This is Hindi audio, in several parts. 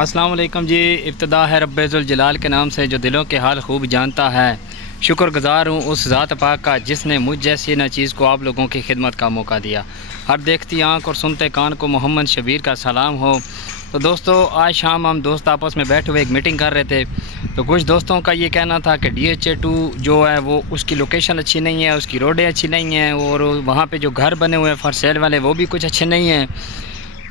अस्सलाम वालेकुम जी। इब्तिदा है रब्बुल जलाल के नाम से जो दिलों के हाल खूब जानता है। शुक्रगुज़ार हूँ उस ज़ात पाक का जिसने मुझ जैसी न चीज़ को आप लोगों की खिदमत का मौका दिया। हर देखती आँख और सुनते कान को मोहम्मद शबीर का सलाम हो। तो दोस्तों, आज शाम हम दोस्त आपस में बैठे हुए एक मीटिंग कर रहे थे। तो कुछ दोस्तों का ये कहना था कि DHA2 जो है वो उसकी लोकेशन अच्छी नहीं है, उसकी रोडें अच्छी नहीं हैं और वहाँ पे जो घर बने हुए हैं फॉर सेल वाले वो भी कुछ अच्छे नहीं हैं।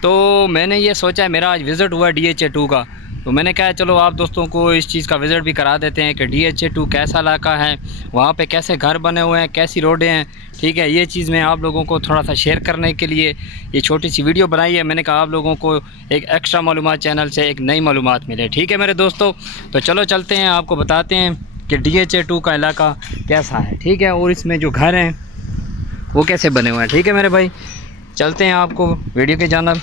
तो मैंने ये सोचा है, मेरा आज विज़िट हुआ DHA2 का, तो मैंने कहा चलो आप दोस्तों को इस चीज़ का विज़िट भी करा देते हैं कि DHA2 कैसा इलाका है, वहाँ पे कैसे घर बने हुए हैं, कैसी रोडें हैं। ठीक है, ये चीज़ मैं आप लोगों को थोड़ा सा शेयर करने के लिए ये छोटी सी वीडियो बनाई है। मैंने कहा आप लोगों को एक एक्स्ट्रा मालूमात चैनल से एक नई मालूमात मिले। ठीक है मेरे दोस्तों, तो चलो चलते हैं, आपको बताते हैं कि DHA2 का इलाका कैसा है। ठीक है, और इसमें जो घर हैं वो कैसे बने हुए हैं। ठीक है मेरे भाई, चलते हैं आपको वीडियो के जानब,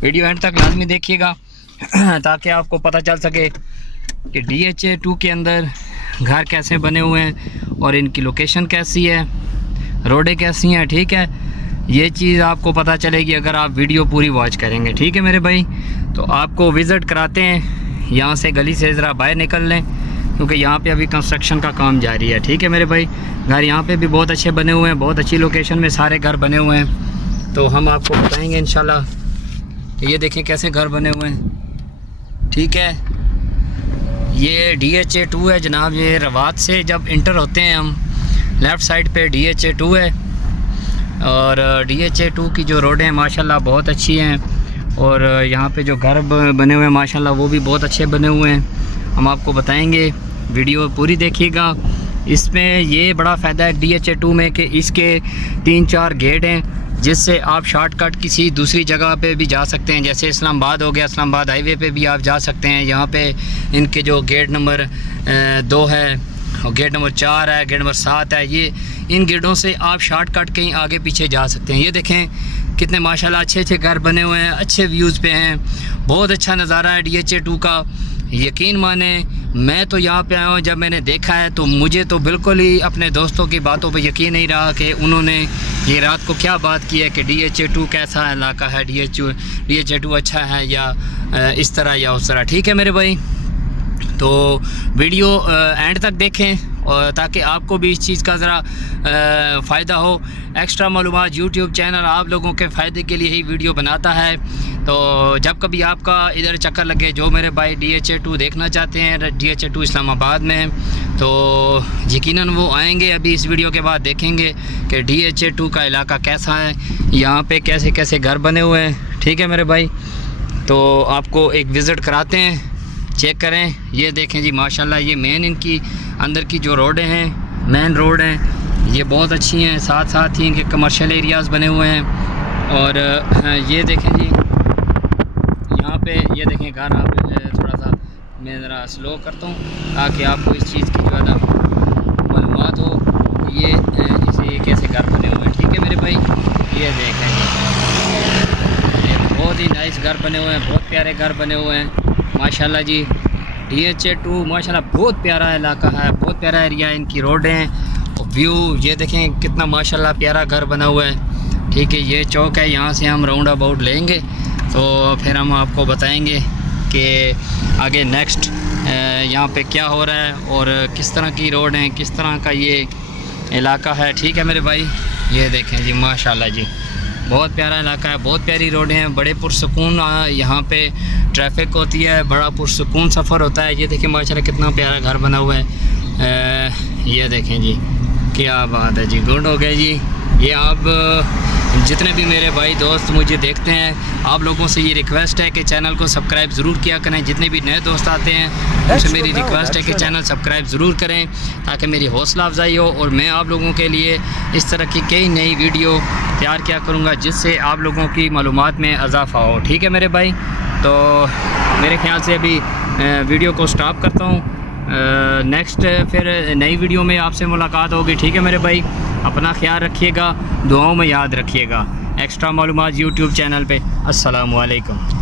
वीडियो एंड तक लाजमी देखिएगा ताकि आपको पता चल सके कि DHA2 के अंदर घर कैसे बने हुए हैं और इनकी लोकेशन कैसी है, रोडें कैसी हैं। ठीक है, ये चीज़ आपको पता चलेगी अगर आप वीडियो पूरी वॉच करेंगे। ठीक है मेरे भाई, तो आपको विज़िट कराते हैं। यहाँ से गली से ज़रा बाहर निकल लें क्योंकि यहाँ पे अभी कंस्ट्रक्शन का काम जारी है। ठीक है मेरे भाई, घर यहाँ पे भी बहुत अच्छे बने हुए हैं, बहुत अच्छी लोकेशन में सारे घर बने हुए हैं। तो हम आपको बताएंगे इंशाल्लाह। ये देखें कैसे घर बने हुए हैं। ठीक है, ये DHA2 है जनाब। ये रवात से जब इंटर होते हैं हम, लेफ़्ट साइड पे DHA2 है और DHA2 की जो रोडें हैं माशाल्लाह बहुत अच्छी हैं और यहाँ पे जो घर बने हुए हैं माशाल्लाह वो भी बहुत अच्छे बने हुए हैं। हम आपको बताएंगे, वीडियो पूरी देखिएगा। इसमें ये बड़ा फ़ायदा है DHA2 में कि इसके 3-4 गेट हैं जिससे आप शॉर्टकट किसी दूसरी जगह पे भी जा सकते हैं। जैसे इस्लामाबाद हो गया, इस्लामाबाद हाईवे पे भी आप जा सकते हैं। यहाँ पे इनके जो गेट नंबर 2 है और गेट नंबर 4 है, गेट नंबर 7 है, ये इन गेटों से आप शॉर्टकट कहीं आगे पीछे जा सकते हैं। ये देखें कितने माशाल्लाह अच्छे अच्छे घर बने हुए हैं, अच्छे व्यूज़ पे हैं, बहुत अच्छा नज़ारा है DHA2 का। यकीन माने मैं तो यहाँ पे आया हूँ, जब मैंने देखा है तो मुझे तो बिल्कुल ही अपने दोस्तों की बातों पे यकीन नहीं रहा कि उन्होंने ये रात को क्या बात की है कि DHA2 कैसा इलाका है, DHA2 अच्छा है या इस तरह या उस तरह। ठीक है मेरे भाई, तो वीडियो एंड तक देखें और ताकि आपको भी इस चीज़ का ज़रा फ़ायदा हो। एक्स्ट्रा मालूमात यूट्यूब चैनल आप लोगों के फ़ायदे के लिए ही वीडियो बनाता है। तो जब कभी आपका इधर चक्कर लगे, जो मेरे भाई DHA2 देखना चाहते हैं, DHA2 इस्लामाबाद में है, तो यकीनन वो आएंगे। अभी इस वीडियो के बाद देखेंगे कि DHA2 का इलाका कैसा है, यहाँ पे कैसे कैसे घर बने हुए हैं। ठीक है मेरे भाई, तो आपको एक विज़िट कराते हैं, चेक करें। ये देखें जी माशाल्लाह, ये मेन इनकी अंदर की जो रोडें हैं, मेन रोड हैं, ये बहुत अच्छी हैं। साथ साथ ही इनके कमर्शियल एरियाज़ बने हुए हैं। और ये देखें जी, यहाँ पे ये देखें घर। आप थोड़ा सा मैं ज़रा स्लो करता हूँ ताकि आपको इस चीज़ की जो है ना मालूमात हो, ये इसे कैसे घर बने हुए हैं। ठीक है मेरे भाई, ये देखें ये बहुत ही नाइस घर बने हुए हैं, बहुत प्यारे घर बने हुए हैं माशाल्लाह जी। DHA2 माशाल्लाह बहुत प्यारा इलाका है, बहुत प्यारा एरिया है। इनकी रोडें और व्यू ये देखें कितना माशाल्लाह प्यारा घर बना हुआ है। ठीक है, ये चौक है, यहाँ से हम राउंड अबाउट लेंगे तो फिर हम आपको बताएंगे कि आगे नेक्स्ट यहाँ पे क्या हो रहा है और किस तरह की रोड हैं, किस तरह का ये इलाका है। ठीक है मेरे भाई, ये देखें जी माशाल्लाह जी, बहुत प्यारा इलाका है, बहुत प्यारी रोडें हैं, बड़े पुरसकून यहाँ पे ट्रैफिक होती है, बड़ा पुरसकून सफ़र होता है। ये देखें माशाल्लाह कितना प्यारा घर बना हुआ है। ये देखें जी, क्या बात है जी, गुड हो गया जी। ये आप जितने भी मेरे भाई दोस्त मुझे देखते हैं, आप लोगों से ये रिक्वेस्ट है कि चैनल को सब्सक्राइब ज़रूर किया करें। जितने भी नए दोस्त आते हैं उनसे मेरी रिक्वेस्ट है कि चैनल सब्सक्राइब ज़रूर करें ताकि मेरी हौसला अफजाई हो और मैं आप लोगों के लिए इस तरह की कई नई वीडियो तैयार किया करूँगा जिससे आप लोगों की मालूमात में इजाफ़ा हो। ठीक है मेरे भाई, तो मेरे ख्याल से अभी वीडियो को स्टॉप करता हूँ। नेक्स्ट फिर नई वीडियो में आपसे मुलाकात होगी। ठीक है मेरे भाई, अपना ख्याल रखिएगा, दुआओं में याद रखिएगा। एक्स्ट्रा मालूमात यूट्यूब चैनल पे। अस्सलामु अलैकुम।